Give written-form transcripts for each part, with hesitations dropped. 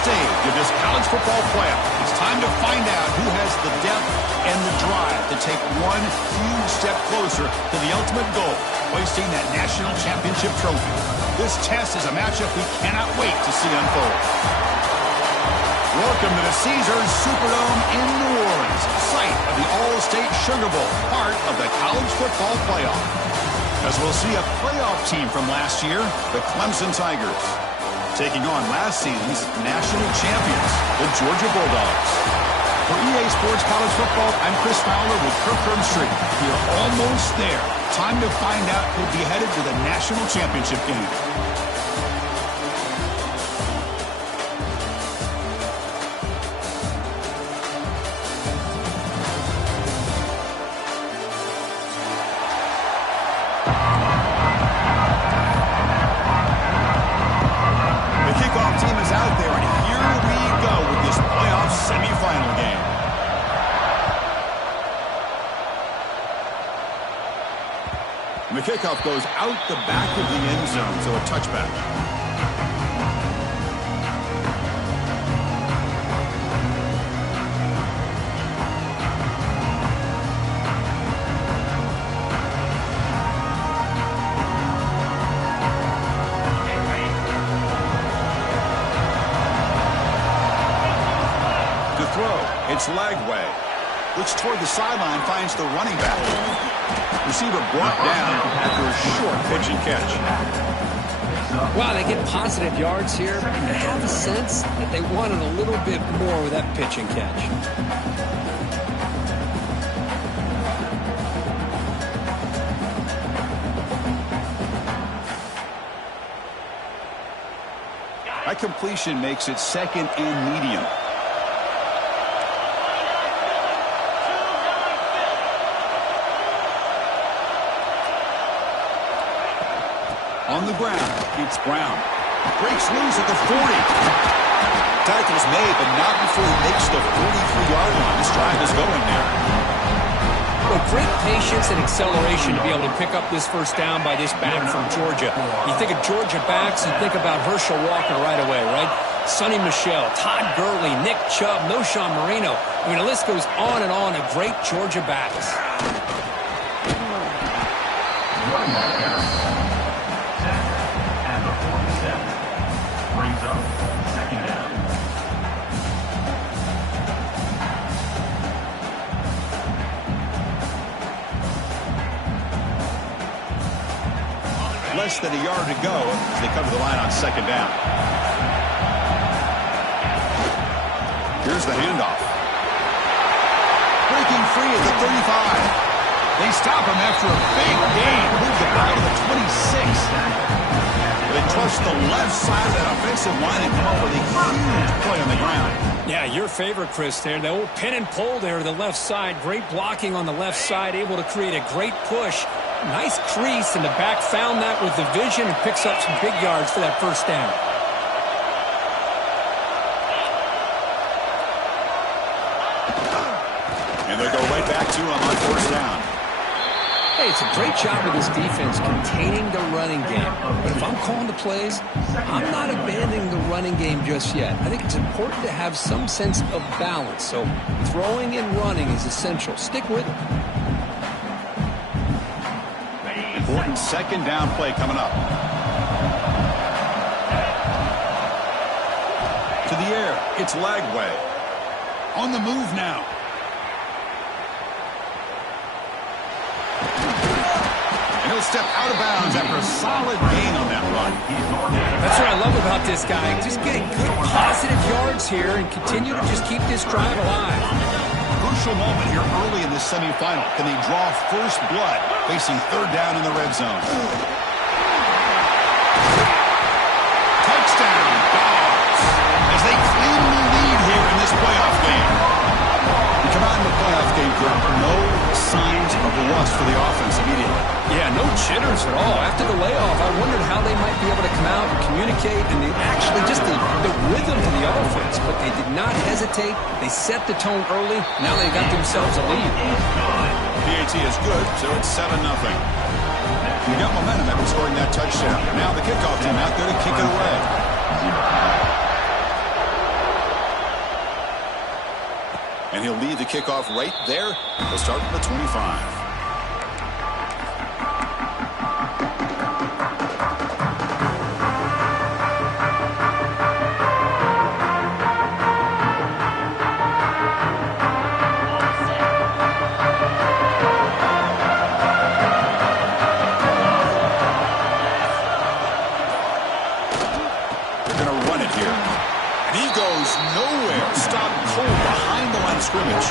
stage of this college football playoff. It's time to find out who has the depth and the drive to take one huge step closer to the ultimate goal, hoisting that national championship trophy. This test is a matchup we cannot wait to see unfold. Welcome to the Caesars Superdome in New Orleans, site of the All-State Sugar Bowl, part of the college football playoff. As we'll see a playoff team from last year, the Clemson Tigers, taking on last season's national champions, the Georgia Bulldogs. For EA Sports College Football, I'm Chris Fowler with Kirk Herbstreit. We're almost there. Time to find out who'll be headed to the national championship game. The kickoff goes out the back of the end zone, so a touchback. To throw, it's Lagway. Looks toward the sideline, finds the running back. Receiver brought down after a short pitch and catch. Wow, they get positive yards here. I have a sense that they wanted a little bit more with that pitch and catch. That completion makes it second and medium. On the ground, it's Brown. Breaks loose at the 40. Tackle's made, but not before he makes the 43-yard line. This drive is going there. Well, great patience and acceleration to be able to pick up this first down by this back from Georgia. You think of Georgia backs, you think about Herschel Walker right away, right? Sonny Michel, Todd Gurley, Nick Chubb, Noshawn Marino. I mean, the list goes on and on of great Georgia backs. Less than a yard to go as they cover the line on second down. Here's the handoff. Breaking free at the 35. They stop him after a big gain. Move the ball to the 26. They trust the left side of that offensive line and come up with a huge play on the ground. Yeah, your favorite, Chris, there. The old pin and pull there to the left side. Great blocking on the left side, able to create a great push. Nice crease, and the back found that with the vision and picks up some big yards for that first down. And they go right back to him on first down. Hey, it's a great job of this defense containing the running game. But if I'm calling the plays, I'm not abandoning the running game just yet. I think it's important to have some sense of balance. So throwing and running is essential. Stick with it. Important second down play coming up. To the air, it's Lagway. On the move now. And he'll step out of bounds after a solid gain on that run. That's what I love about this guy. Just getting good positive yards here and continue to just keep this drive alive. Crucial moment here early in this semifinal. Can they draw first blood facing third down in the red zone? Touchdown, Dogs, as they claim the lead here in this playoff game. We come out in the playoff game, no signs of a rust for the offense immediately. Yeah, no jitters at all. After the layoff, I wondered how they might be able to come out and communicate, and they actually just the rhythm to the offense, but they did not hesitate. They set the tone early. Now they got themselves a lead. PAT is good, so it's 7-0. You got momentum after scoring that touchdown. Now the kickoff team out there to kick it away. And he'll lead the kickoff right there. He'll start from the 25. Scrimmage.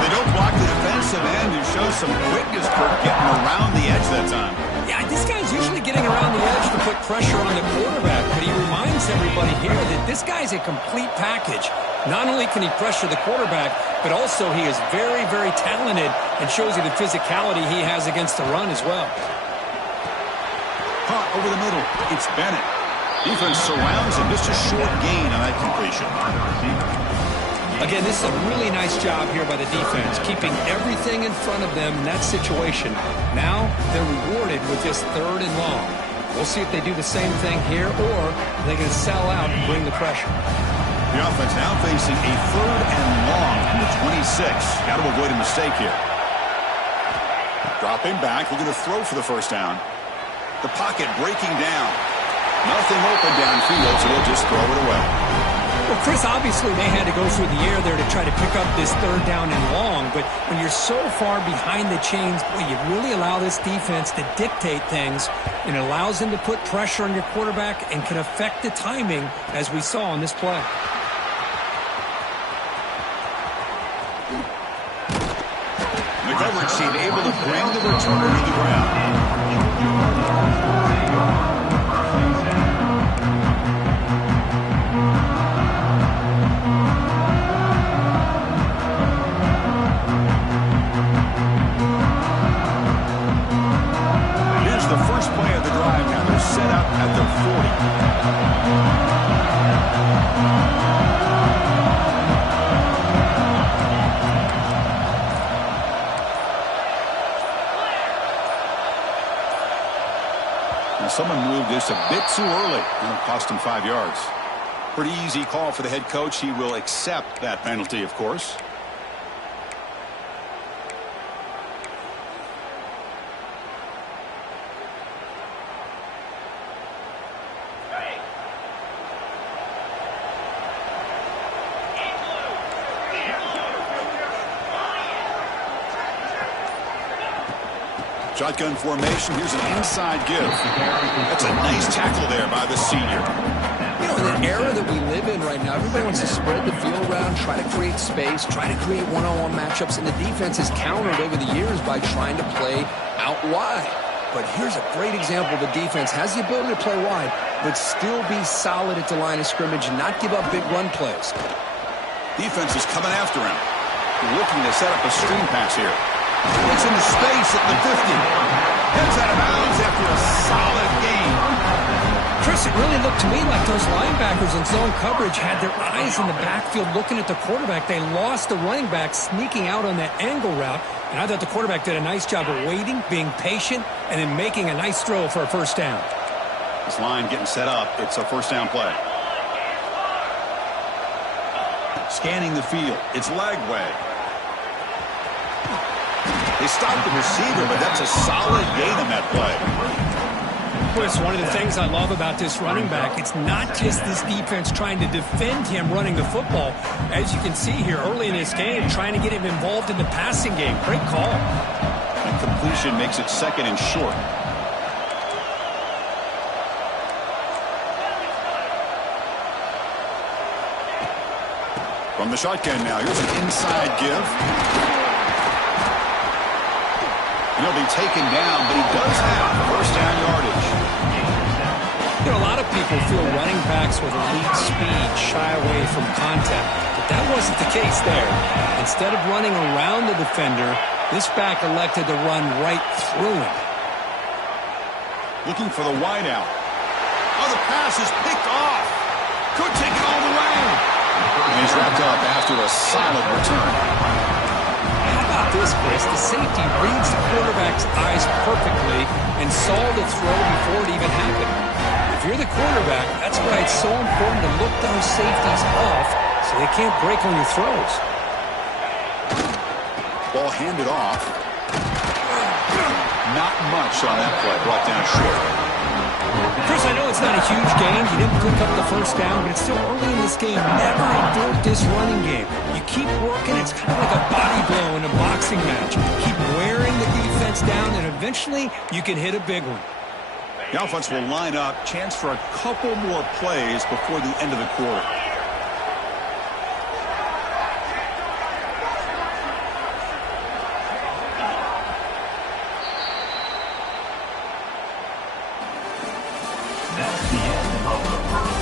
They don't block the defensive end and show some quickness for getting around the edge that time. Yeah, this guy's usually getting around the edge to put pressure on the quarterback, but he reminds everybody here that this guy's a complete package. Not only can he pressure the quarterback, but also he is very, very talented and shows you the physicality he has against the run as well. Caught over the middle. It's Bennett. Defense surrounds him. Just a short gain on that completion. Again, this is a really nice job here by the defense, keeping everything in front of them in that situation. Now, they're rewarded with this 3rd and long. We'll see if they do the same thing here, or they're going to sell out and bring the pressure. The offense now facing a 3rd and long from the 26. Got to avoid a mistake here. Dropping back, looking to throw for the first down. The pocket breaking down. Nothing open downfield, so they'll just throw it away. Well, Chris, obviously they had to go through the air there to try to pick up this 3rd down and long, but when you're so far behind the chains, boy, you really allow this defense to dictate things, and it allows them to put pressure on your quarterback and can affect the timing, as we saw on this play. The coverage team able to bring the returner to the ground. Set up at the 40. Now someone moved this a bit too early, and it cost him 5 yards. Pretty easy call for the head coach. He will accept that penalty, of course. Shotgun formation. Here's an inside give. That's a nice tackle there by the senior. You know, in the era that we live in right now, everybody wants to spread the field around, try to create space, try to create one-on-one matchups, and the defense has countered over the years by trying to play out wide. But here's a great example. The defense has the ability to play wide, but still be solid at the line of scrimmage and not give up big run plays. Defense is coming after him. Looking to set up a screen pass here. Gets into space at the 50. Heads out of bounds after a solid game. Chris, it really looked to me like those linebackers in zone coverage had their eyes in the backfield looking at the quarterback. They lost the running back sneaking out on that angle route. And I thought the quarterback did a nice job of waiting, being patient, and then making a nice throw for a first down. This line getting set up. It's a first down play. Scanning the field. It's leg way. They stopped the receiver, but that's a solid gain on that play. Chris, one of the things I love about this running back, it's not just this defense trying to defend him running the football. As you can see here early in this game, trying to get him involved in the passing game. Great call. And completion makes it 2nd and short. From the shotgun now, here's an inside give. He'll be taken down, but he does have first down yardage. You know, a lot of people feel running backs with elite speed shy away from contact, but that wasn't the case there. Instead of running around the defender, this back elected to run right through him. Looking for the wideout. Oh, the pass is picked off. Could take it all the way. And he's wrapped up after a solid return. This, Chris, the safety reads the quarterback's eyes perfectly and saw the throw before it even happened. If you're the quarterback, that's why it's so important to look those safeties off so they can't break on your throws. ball handed off. Not much on that play, brought down short. Chris, I know it's not a huge gain. You didn't pick up the first down, but it's still early in this game. Never abort this running game. You keep working. It's kind of like a body blow in a boxing match. Keep wearing the defense down, and eventually you can hit a big one. The offense will line up. Chance for a couple more plays before the end of the quarter.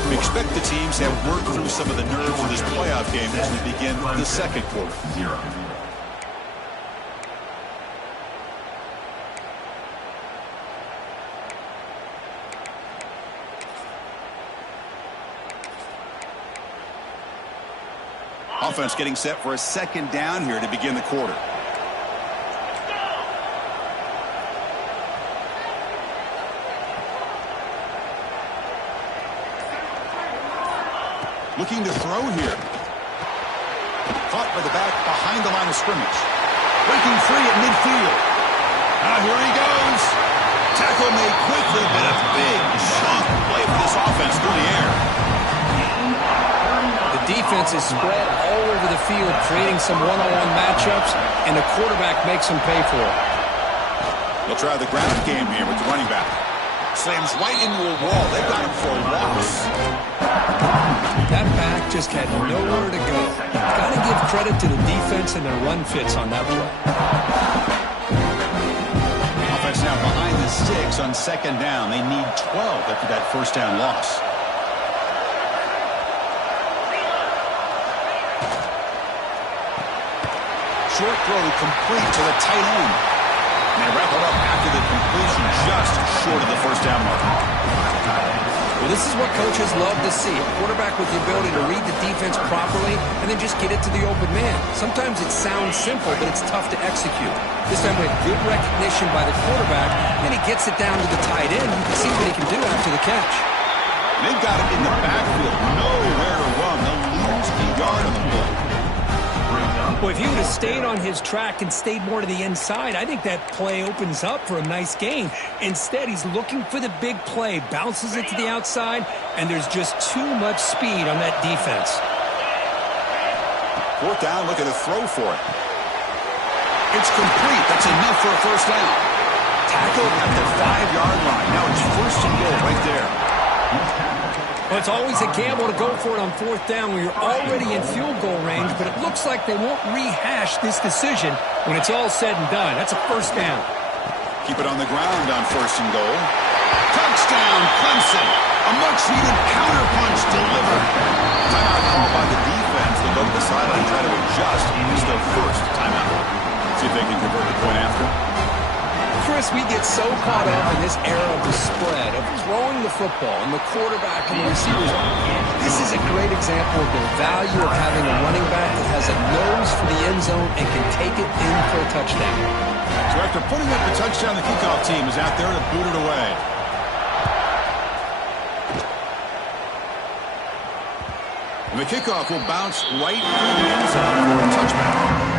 We expect the teams to have worked through some of the nerves of this playoff game as we begin the second quarter. Offense getting set for a second down here to begin the quarter. Looking to throw here. Caught by the back behind the line of scrimmage. Breaking free at midfield. Now here he goes. Tackle made quickly, but a big chunk play for this offense through the air. The defense is spread all over the field, creating some one-on-one matchups, and the quarterback makes them pay for it. They'll try the ground game here with the running back. Slams right into a wall. They've got him for a loss. That back just had nowhere to go. Got to give credit to the defense and their run fits on that play. Offense now behind the sticks on second down. They need 12 after that first down loss. Short throw complete to the tight end. And they wrap it up after the completion just short of the first down mark. Well, this is what coaches love to see. A quarterback with the ability to read the defense properly and then just get it to the open man. Sometimes it sounds simple, but it's tough to execute. This time with good recognition by the quarterback, and he gets it down to the tight end. You can see what he can do after the catch. They've got it in the backfield. Nowhere to run. They'll lose a yard on the play. Well, if he would have stayed on his track and stayed more to the inside, I think that play opens up for a nice gain. Instead, he's looking for the big play, bounces it to the outside, and there's just too much speed on that defense. Fourth down, looking to throw for it. It's complete. That's enough for a first down. Tackle at the 5-yard line. Now it's first and goal right there. Well, it's always a gamble to go for it on fourth down when you're already in field goal range, but it looks like they won't rehash this decision when it's all said and done. That's a first down. Keep it on the ground on first and goal. Touchdown, Clemson. A much-needed counterpunch delivered. Timeout called by the defense. They'll go to the sideline and try to adjust. It's their first timeout. See if they can convert the point after. Chris, we get so caught up in this era of the spread, of throwing the football, and the quarterback and the receivers. This is a great example of the value of having a running back that has a nose for the end zone and can take it in for a touchdown. So after putting up the touchdown, the kickoff team is out there to boot it away. And the kickoff will bounce right through the end zone for a touchback.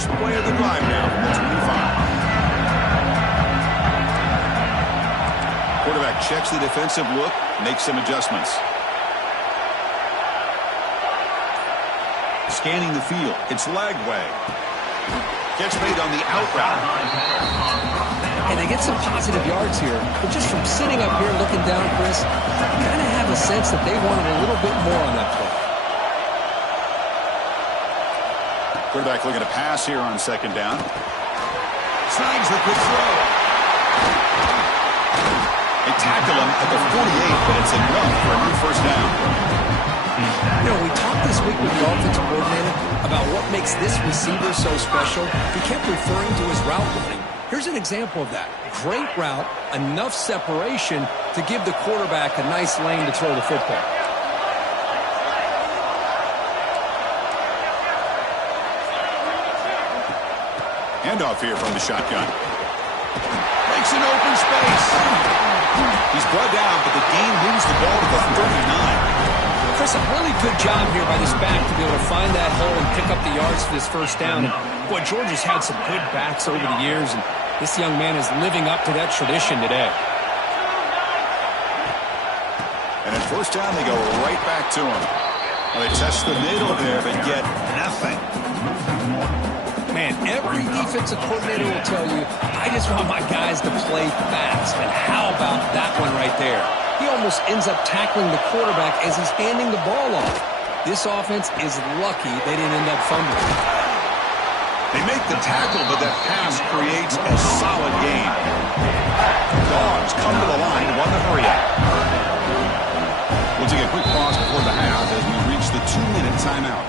Play of the drive now from the 25. Quarterback checks the defensive look, makes some adjustments. Scanning the field. It's Lagway. Catch made on the out route. And they get some positive yards here, but just from sitting up here looking down, Chris, you kind of have a sense that they wanted a little bit more on that play. Quarterback looking to pass here on second down. Snags the good throw. They tackle him at the 48, but it's enough for a new first down. You know, we talked this week with the offensive coordinator about what makes this receiver so special. He kept referring to his route running. Here's an example of that. Great route, enough separation to give the quarterback a nice lane to throw the football. Handoff here from the shotgun. Makes an open space. He's brought down, but the gain moves the ball to the 39. Chris, a really good job here by this back to be able to find that hole and pick up the yards for this first down. And boy, Georgia's had some good backs over the years, and this young man is living up to that tradition today. And at first down, they go right back to him. Well, they test the middle there, but get nothing. Man, every defensive coordinator will tell you, I just want my guys to play fast. And how about that one right there? He almost ends up tackling the quarterback as he's handing the ball off. This offense is lucky they didn't end up fumbling. They make the tackle, but that pass creates a solid gain. Dogs come to the line, want to hurry up. We'll take a quick pause before the half as we reach the 2-minute timeout.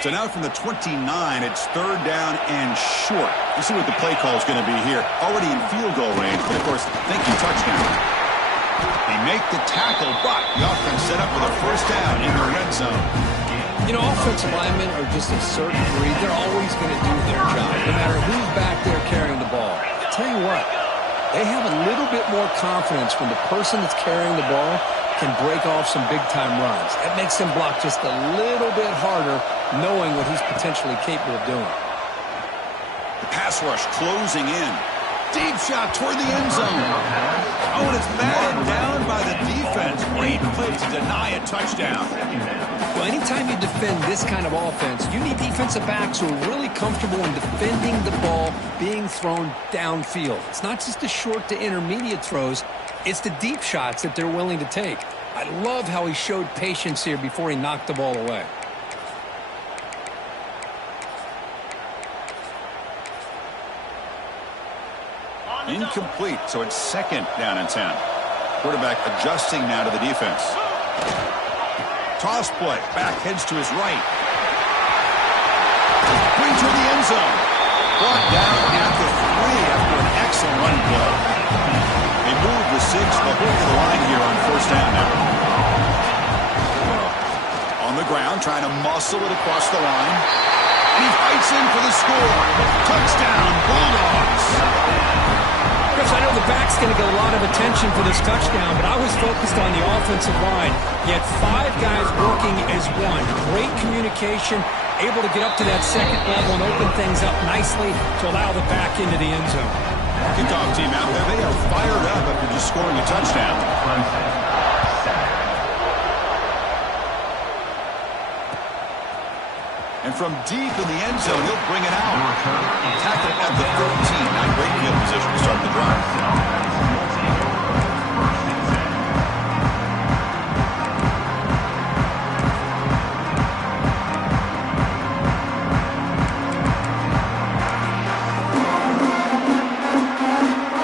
So now from the 29, it's third down and short. We'll see what the play call is going to be here. Already in field goal range, but of course, thinking touchdown. They make the tackle, but the offense set up for the first down in the red zone. You know, offensive linemen are just a certain breed. They're always going to do their job, no matter who's back there carrying the ball. I'll tell you what, they have a little bit more confidence when the person that's carrying the ball can break off some big-time runs. That makes him block just a little bit harder, knowing what he's potentially capable of doing. The pass rush closing in. Deep shot toward the end zone. Oh, and it's batted down by the defense. Great play to deny a touchdown. Well, anytime you defend this kind of offense, you need defensive backs who are really comfortable in defending the ball being thrown downfield. It's not just the short to intermediate throws. It's the deep shots that they're willing to take. I love how he showed patience here before he knocked the ball away. Incomplete, so it's second down and 10. Quarterback adjusting now to the defense. Toss play, back heads to his right. Bring to the end zone. Brought down at the 3 after an excellent run play. They move the 6, the whole of the line here on first down now. On the ground, trying to muscle it across the line. And he fights in for the score. Touchdown, Bulldogs. Chris, I know the back's going to get a lot of attention for this touchdown, but I was focused on the offensive line. He had 5 guys working as one. Great communication, able to get up to that second level and open things up nicely to allow the back into the end zone. Kickoff team out there. They are fired up after just scoring a touchdown. And from deep in the end zone, he'll bring it out. Tackle at the 13. Not great field position to start the drive.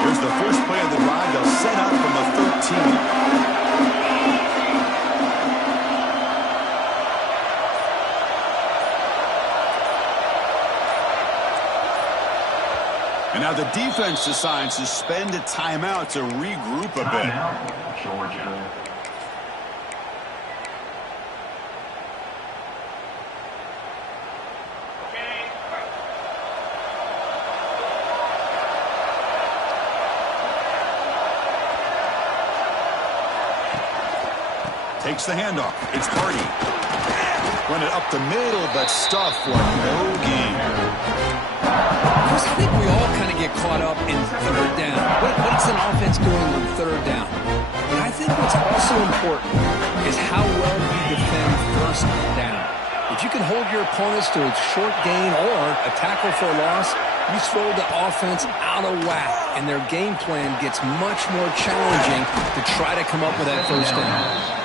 Here's the first play of the drive. They'll set up from the 13. And now the defense decides to spend a timeout to regroup a bit. Georgia. Takes the handoff. It's Hardy. Run it up the middle, but stuff for no gain. I think we all kind of get caught up in third down. What's an offense doing on third down? But I think what's also important is how well you defend first down. If you can hold your opponents to a short gain or a tackle for a loss, you throw the offense out of whack, and their game plan gets much more challenging to try to come up with that first down.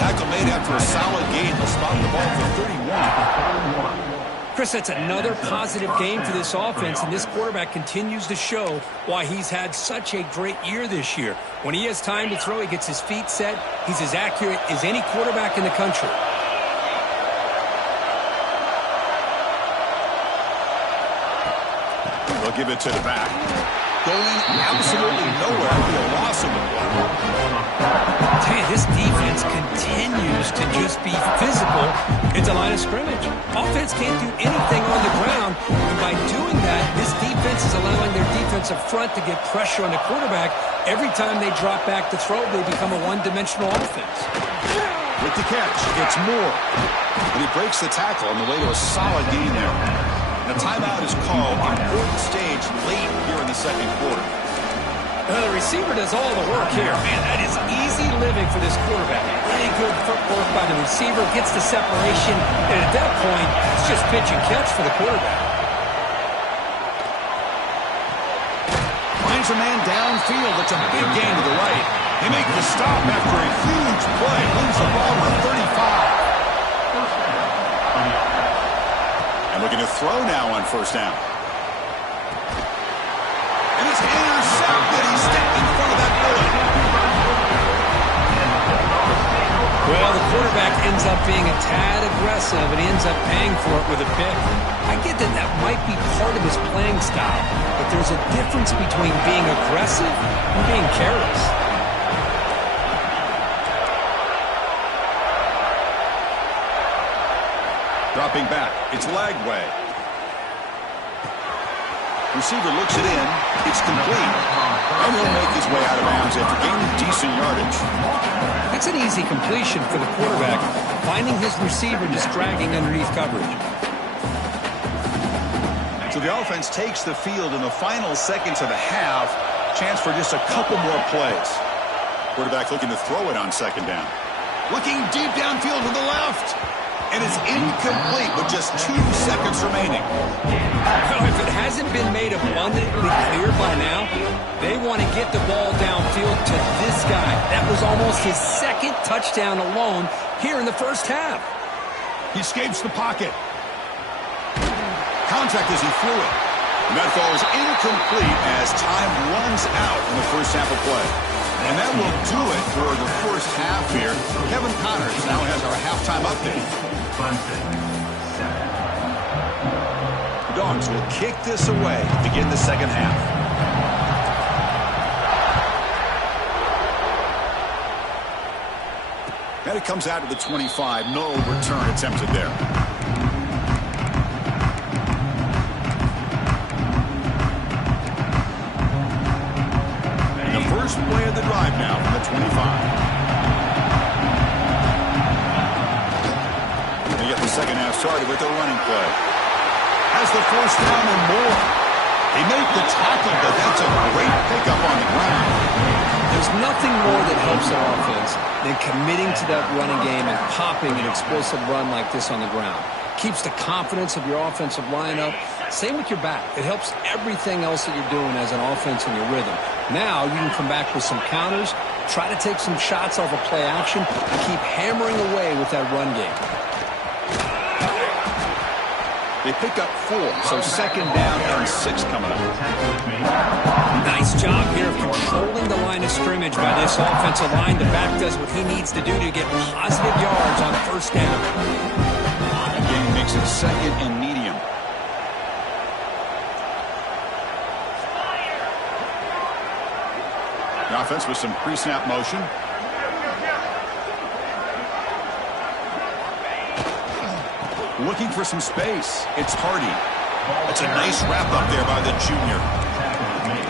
Tackle made after a solid gain. They'll spot the ball for 31. Chris, that's another positive game for this offense, and this quarterback continues to show why he's had such a great year this year. When he has time to throw, he gets his feet set. He's as accurate as any quarterback in the country. They'll give it to the back. Going absolutely nowhere. It'll be a loss of continues to just be physical at the line of scrimmage. Offense can't do anything on the ground, and by doing that, this defense is allowing their defensive front to get pressure on the quarterback. Every time they drop back to throw, they become a one-dimensional offense. With the catch, it's Moore. And he breaks the tackle on the way to a solid gain there. And a timeout is called. Important stage late here in the second quarter. The receiver does all the work here. Man, that is easy living for this quarterback. Really good footwork by the receiver, gets the separation, and at that point, it's just pitch and catch for the quarterback. Finds a man downfield. It's a big gain to the right. They make the stop after a huge play. Moves the ball to 35. And looking to throw now on first down. And it's intercepted. He stepped in front of that bullet. Well, the quarterback ends up being a tad aggressive, and he ends up paying for it with a pick. I get that that might be part of his playing style, but there's a difference between being aggressive and being careless. Dropping back. It's Lagway. Receiver looks it in. It's complete. And he'll make his way out of bounds after gaining decent yardage. That's an easy completion for the quarterback, finding his receiver just dragging underneath coverage. So the offense takes the field in the final seconds of the half. Chance for just a couple more plays. Quarterback looking to throw it on second down. Looking deep downfield to the left. And it's incomplete with just 2 seconds remaining. Well, if it hasn't been made abundantly clear by now, they want to get the ball downfield to this guy. That was almost his second touchdown alone here in the first half. He escapes the pocket. Contact as he threw it. And that falls incomplete as time runs out in the first half of play. And that will do it for the first half here. Kevin Connors now has our halftime update. The Dogs will kick this away to begin the second half. And it comes out to the 25. No return attempted there. And the first play of the drive now from the 25. Second half started with a running play. Has the first down and more. They make the tackle, but that's a great pickup on the ground. There's nothing more that helps an offense than committing to that running game and popping an explosive run like this on the ground. Keeps the confidence of your offensive lineup. Same with your back. It helps everything else that you're doing as an offense in your rhythm. Now you can come back with some counters, try to take some shots off of play action, and keep hammering away with that run game. They pick up 4, so second down and 6 coming up. Nice job here of controlling the line of scrimmage by this offensive line. The back does what he needs to do to get positive yards on first down. Again, makes it second and medium. The offense with some pre-snap motion. Looking for some space. It's Hardy. That's a nice wrap-up there by the junior.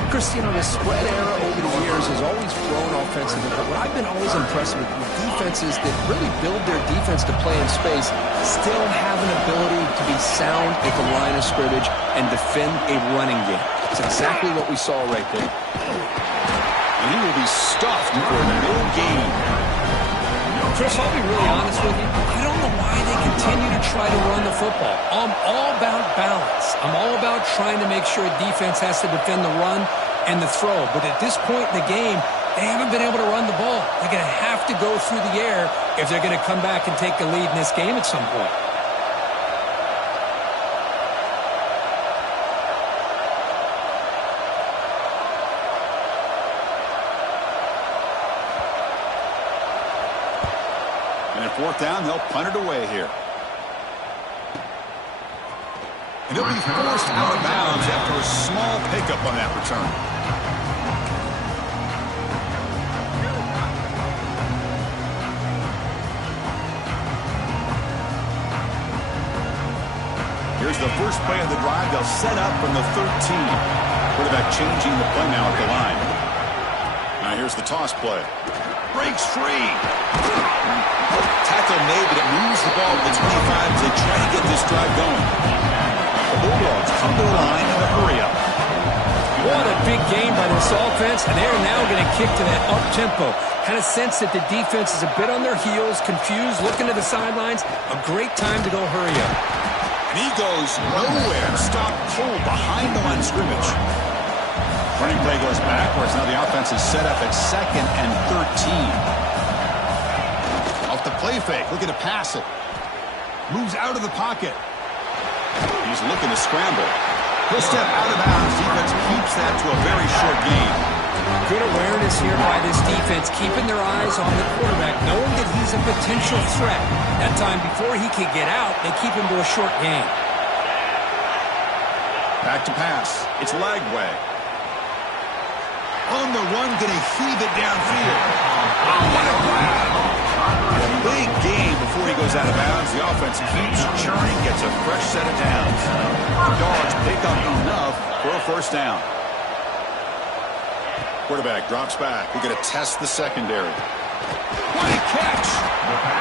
Chris, you know, the spread era over the years has always grown offensively, but what I've been always impressed with defenses that really build their defense to play in space still have an ability to be sound at the line of scrimmage and defend a running game. That's exactly what we saw right there. And he will be stuffed for no gain. Chris, I'll be really honest with you. I don't know why they continue to try to run the football. I'm all about balance. I'm all about trying to make sure a defense has to defend the run and the throw. But at this point in the game, they haven't been able to run the ball. They're going to have to go through the air if they're going to come back and take the lead in this game at some point. Fourth down, they'll punt it away here. And he'll be forced out of bounds after a small pickup on that return. the first play of the drive. They'll set up from the 13. Quarterback changing the play now at the line. Now here's the toss play. Breaks free. Tackle made, but it moves the ball to the 25 as they try to get this drive going. The Bulldogs come to the line in a hurry-up. What a big game by this offense, and they're now going to kick to that up-tempo. Kind of sense that the defense is a bit on their heels, confused, looking to the sidelines. A great time to go hurry up. And he goes nowhere. Stop cold behind the line of scrimmage. Running play goes backwards. Now the offense is set up at 2nd and 13. Off the play fake. Looking to pass it. Moves out of the pocket. He's looking to scramble. He'll step out of bounds. Defense keeps that to a very short gain. Good awareness here by this defense, keeping their eyes on the quarterback, knowing that he's a potential threat. That time before he can get out, they keep him to a short gain. Back to pass. It's Lagway. On the run, going to heave it downfield. Oh, what a grab. A big gain before he goes out of bounds. The offense keeps churning, gets a fresh set of downs. The Dogs pick up enough for a first down. Quarterback drops back. We're going to test the secondary. What a catch!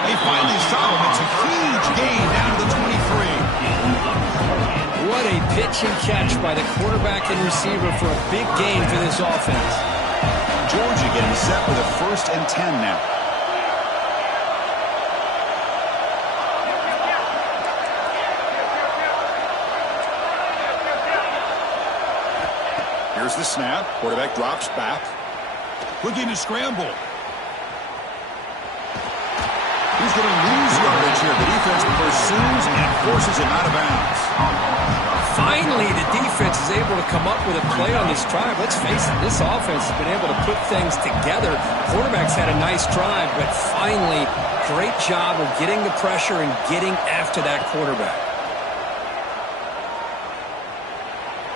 They finally stop him. It's a huge gain down to the 23. What a pitch and catch by the quarterback and receiver for a big gain for this offense. Georgia getting set with a 1st and 10 now. Here's the snap. Quarterback drops back. Looking to scramble. He's going to lose yardage here. The defense pursues and forces him out of bounds. Finally, the defense is able to come up with a play on this drive. Let's face it, this offense has been able to put things together. Quarterback's had a nice drive, but finally, great job of getting the pressure and getting after that quarterback.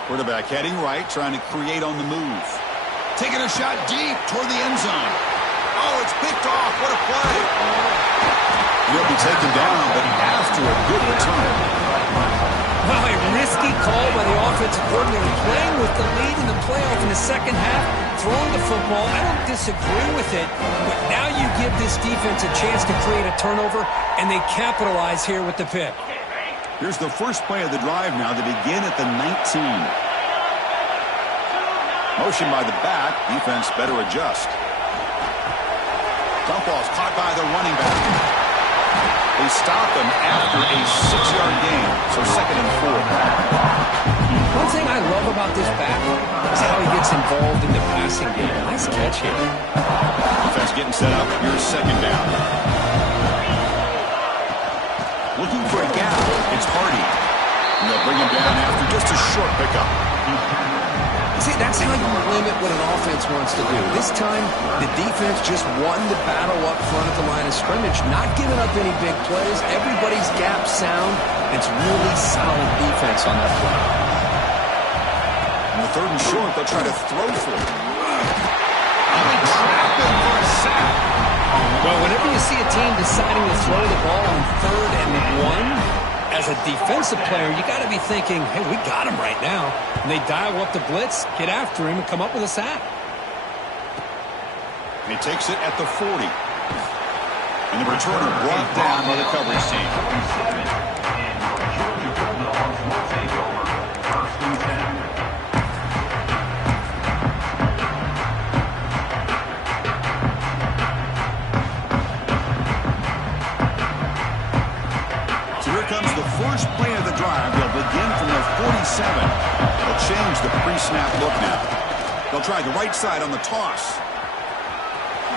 Quarterback heading right, trying to create on the move. Taking a shot deep toward the end zone. Oh, it's picked off. What a play. He'll be taken down, but after a good return. Well, a risky call by the offensive coordinator, playing with the lead in the playoff in the second half, throwing the football. I don't disagree with it, but now you give this defense a chance to create a turnover, and they capitalize here with the pick. Here's the first play of the drive now. They begin at the 19. Motion by the back. Defense better adjust. Dump ball's caught by the running back. They stop him after a 6-yard gain. So 2nd and 4. One thing I love about this back is how he gets involved in the passing game. Nice catch here. Defense getting set up. Here's 2nd down. Looking for a gap. It's Hardy. And they'll bring him down after just a short pickup. See, that's how you limit what an offense wants to do. This time, the defense just won the battle up front at the line of scrimmage, not giving up any big plays. Everybody's gap sound. It's really solid defense on that play. On the 3rd and short, they'll try to throw for it. And they trap him for a sack. Well, whenever you see a team deciding to throw the ball on 3rd and 1, as a defensive player, you got to be thinking, hey, we got him right now. And they dial up the blitz, get after him, and come up with a sack. He takes it at the 40. And the returner brought down by the coverage team. First play of the drive, they'll begin from the 47. They'll change the pre-snap look now. They'll try the right side on the toss.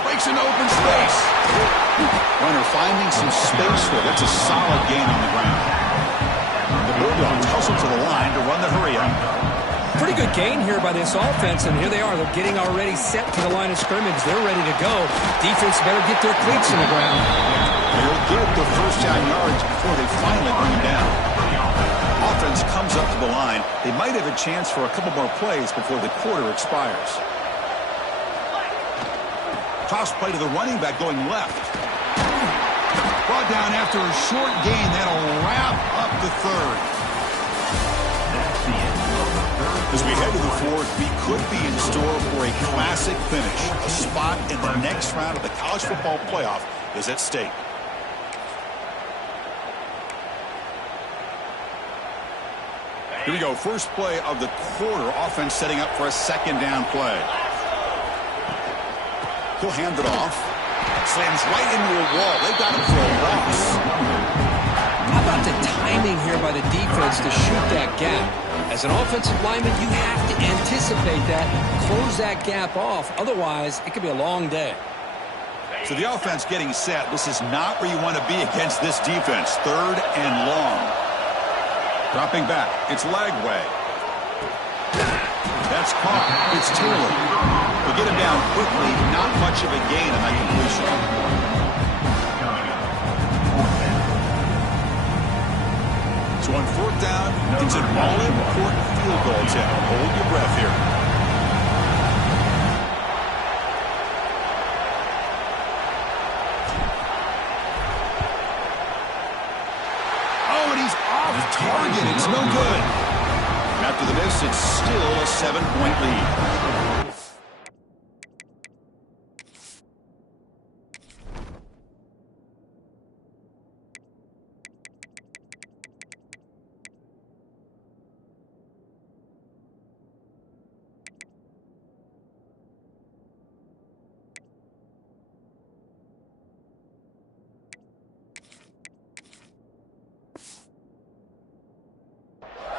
Breaks into open space. Runner finding some space there. That's a solid gain on the ground. The Bulldogs hustle to the line to run the hurry-up. Pretty good gain here by this offense, and here they are. They're getting already set to the line of scrimmage. They're ready to go. Defense better get their cleats in the ground. They'll get the first down yards before they finally bring him down. Offense comes up to the line. They might have a chance for a couple more plays before the quarter expires. Toss play to the running back going left. Brought down after a short gain. That'll wrap up the 3rd. As we head to the fourth, we could be in store for a classic finish. A spot in the next round of the college football playoff is at stake. Here we go. First play of the quarter. Offense setting up for a second down play. He'll hand it off. Slams right into a wall. They've got him for a loss. How about the timing here by the defense to shoot that gap? As an offensive lineman, you have to anticipate that, close that gap off. Otherwise, it could be a long day. So the offense getting set. This is not where you want to be against this defense. Third and long. Dropping back. It's Lagway. That's caught. It's Taylor. They get him down quickly. Not much of a gain on that completion. So on fourth down, it's an all-important field goal attempt. Hold your breath here. Oh, and he's off target. It's no good. After the miss, it's still a 7-point lead.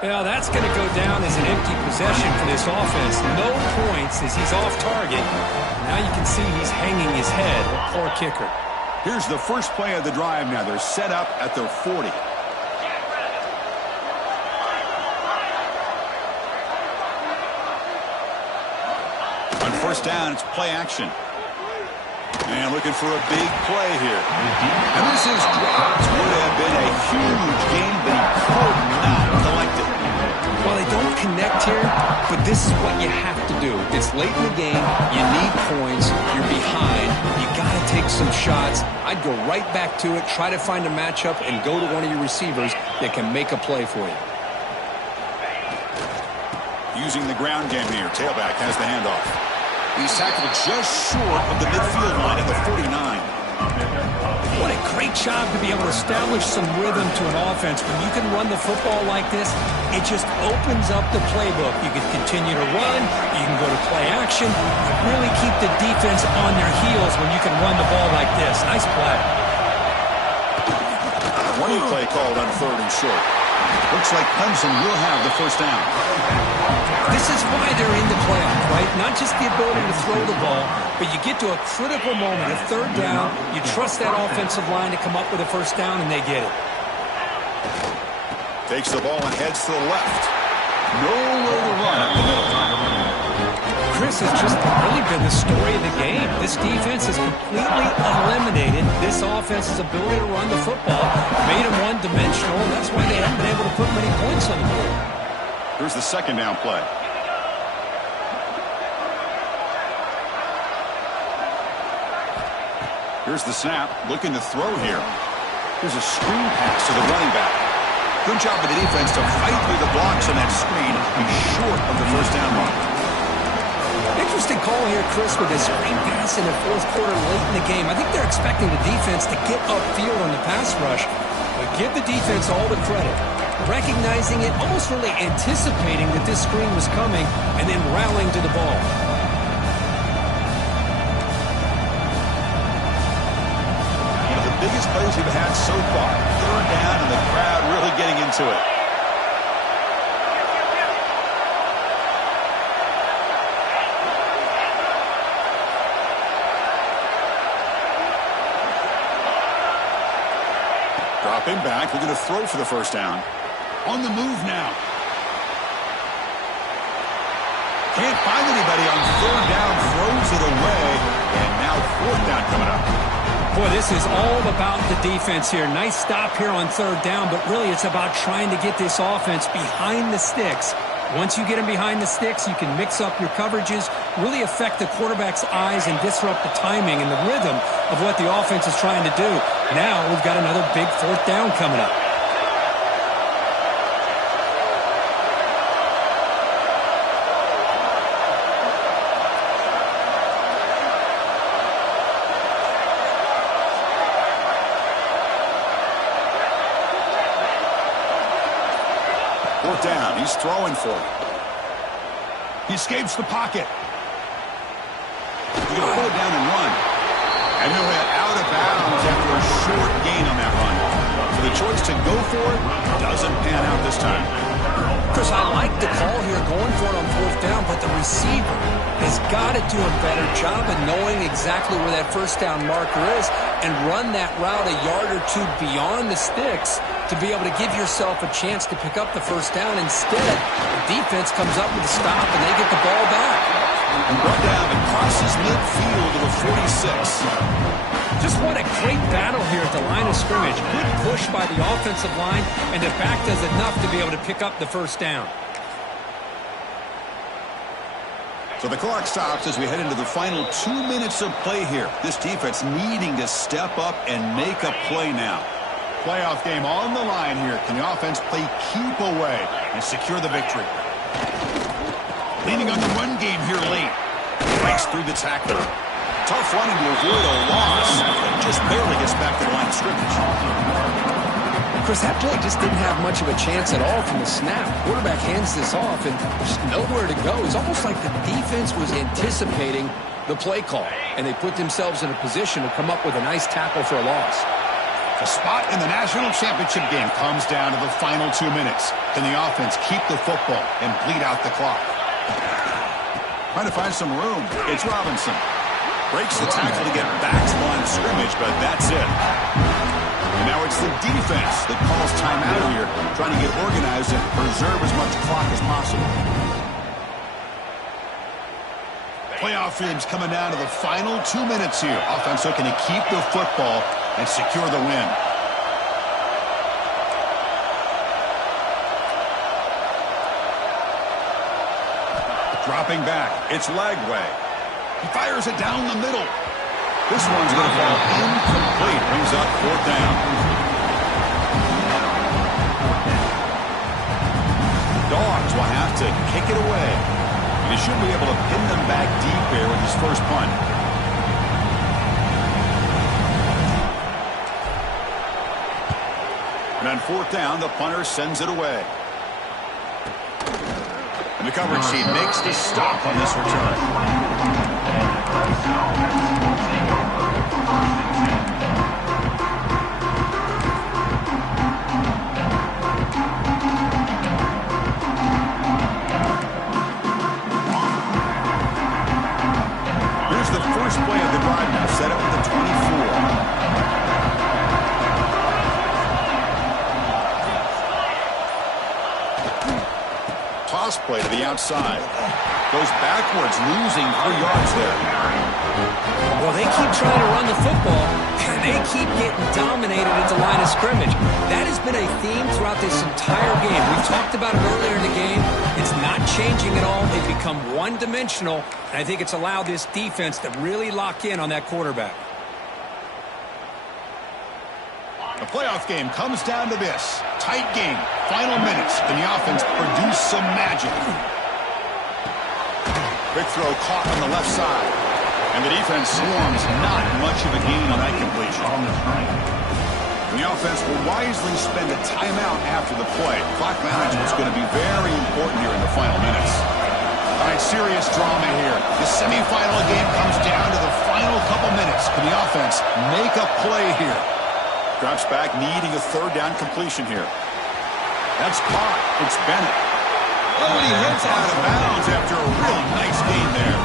Well, that's going to go down as an empty possession for this offense. No points as he's off target. Now you can see he's hanging his head. Poor kicker. Here's the first play of the drive now. They're set up at their 40. On first down, it's play action. And looking for a big play here. And this is dropped. Would have been a huge gain, but he could not collect it. Well, they don't connect here, but this is what you have to do. It's late in the game. You need points. You're behind. You got to take some shots. I'd go right back to it, try to find a matchup, and go to one of your receivers that can make a play for you. Using the ground game here. Tailback has the handoff. He's tackled just short of the midfield line at the 49. What a great job to be able to establish some rhythm to an offense. When you can run the football like this, it just opens up the playbook. You can continue to run. You can go to play action. Really keep the defense on their heels when you can run the ball like this. Nice play. Running play called on third and short. Looks like Clemson will have the first down. This is why they're in the playoff, right? Not just the ability to throw the ball, but you get to a critical moment, a third down, you trust that offensive line to come up with a first down, and they get it. Takes the ball and heads to the left. Nowhere to run up the middle. Chris, has just really been the story of the game. This defense has completely eliminated this offense's ability to run the football, made them one-dimensional, and that's why they haven't been able to put many points on the board. Here's the second down play. Here's the snap. Looking to throw here. Here's a screen pass to the running back. Good job of the defense to fight through the blocks on that screen. He's short of the first down mark. Interesting call here, Chris, with this screen pass in the fourth quarter late in the game. I think they're expecting the defense to get upfield on the pass rush, but give the defense all the credit. Recognizing it, almost really anticipating that this screen was coming, and then rallying to the ball. One of the biggest plays we've had so far. Third down, and the crowd really getting into it. Dropping back, looking to throw for the first down. On the move now. Can't find anybody on third down, throws it away, and now fourth down coming up. Boy, this is all about the defense here. Nice stop here on third down, but really it's about trying to get this offense behind the sticks. Once you get them behind the sticks, you can mix up your coverages, really affect the quarterback's eyes and disrupt the timing and the rhythm of what the offense is trying to do. Now we've got another big fourth down coming up. Fourth down. He's throwing for it. He escapes the pocket. He's going to pull it down and run. And he'll hit out of bounds after a short gain on that run. So the choice to go for it doesn't pan out this time. Chris, I like the call here going for it on fourth down, but the receiver has got to do a better job of knowing exactly where that first down marker is and run that route a yard or two beyond the sticks to be able to give yourself a chance to pick up the first down. Instead, the defense comes up with a stop and they get the ball back. And brought down and crosses midfield to the 46. Just what a great battle here at the line of scrimmage. Good push by the offensive line, and the back does enough to be able to pick up the first down. So the clock stops as we head into the final 2 minutes of play here. This defense needing to step up and make a play now. Playoff game on the line here. Can the offense play keep away and secure the victory? Leaning on the run game here late. Breaks through the tackler. Tough running to avoid a loss. Just barely gets back to the line of scrimmage. Chris, that play just didn't have much of a chance at all from the snap. Quarterback hands this off and just nowhere to go. It's almost like the defense was anticipating the play call, and they put themselves in a position to come up with a nice tackle for a loss. The spot in the national championship game comes down to the final 2 minutes. Can the offense keep the football and bleed out the clock? Trying to find some room. It's Robinson. Breaks the tackle to get back to the line of scrimmage, but that's it. And now it's the defense that calls timeout here, trying to get organized and preserve as much clock as possible. Playoff games coming down to the final 2 minutes here. Offense looking to keep the football and secure the win. Dropping back, it's Lagway. He fires it down the middle. This one's going to fall incomplete. Brings up fourth down. Dogs will have to kick it away. And he should be able to pin them back deep here with his first punt. And on fourth down, the punter sends it away. And the coverage team makes the stop on this return. Here's the first play of the drive now, set up at the 24. Toss play to the outside. Goes backwards, losing 3 yards there. Well, they keep trying to run the football, and they keep getting dominated at the line of scrimmage. That has been a theme throughout this entire game. We talked about it earlier in the game. It's not changing at all. They've become one-dimensional, and I think it's allowed this defense to really lock in on that quarterback. The playoff game comes down to this. Tight game. Final minutes. Can the offense produce some magic? Big throw caught on the left side. And the defense swarms. Not much of a gain on that completion. And the offense will wisely spend a timeout after the play. Clock management is going to be very important here in the final minutes. All right, serious drama here. The semifinal game comes down to the final couple minutes. Can the offense make a play here? Drops back, needing a third down completion here. That's caught. It's Bennett. Oh, and he hits out of bounds after a real nice gain there.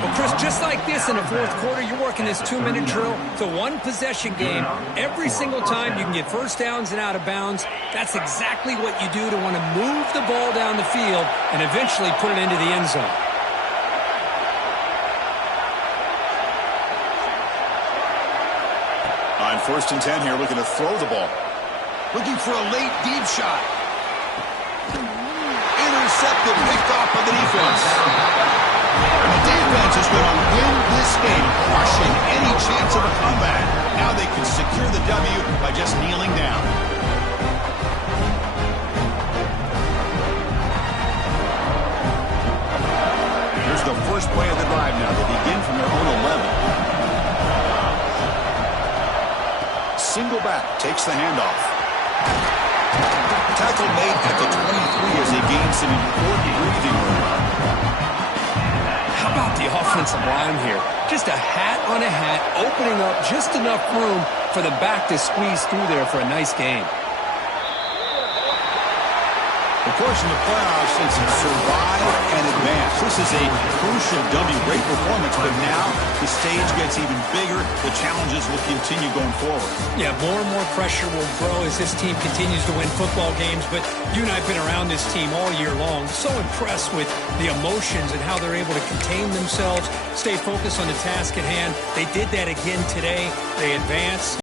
Well, Chris, just like this in the fourth quarter, you're working this 2-minute drill. It's a one-possession game. Every single time you can get first downs and out of bounds. That's exactly what you do to want to move the ball down the field and eventually put it into the end zone. On 1st and 10 here, looking to throw the ball. Looking for a late deep shot. Intercepted, picked off by the defense. And the defense is going to win this game, crushing any chance of a comeback. Now they can secure the W by just kneeling down. Here's the first play of the drive now. They begin from their own 11. Single back, takes the handoff. Tackle stalemate at the 23 as they gain some important breathing room. How about the offensive line here? Just a hat on a hat, opening up just enough room for the back to squeeze through there for a nice game. Of course, in the playoffs, it's survive and advance. This is a crucial W. Great performance, but now the stage gets even bigger. The challenges will continue going forward. Yeah, more and more pressure will grow as this team continues to win football games. But you and I have been around this team all year long. So impressed with the emotions and how they're able to contain themselves, stay focused on the task at hand. They did that again today. They advance.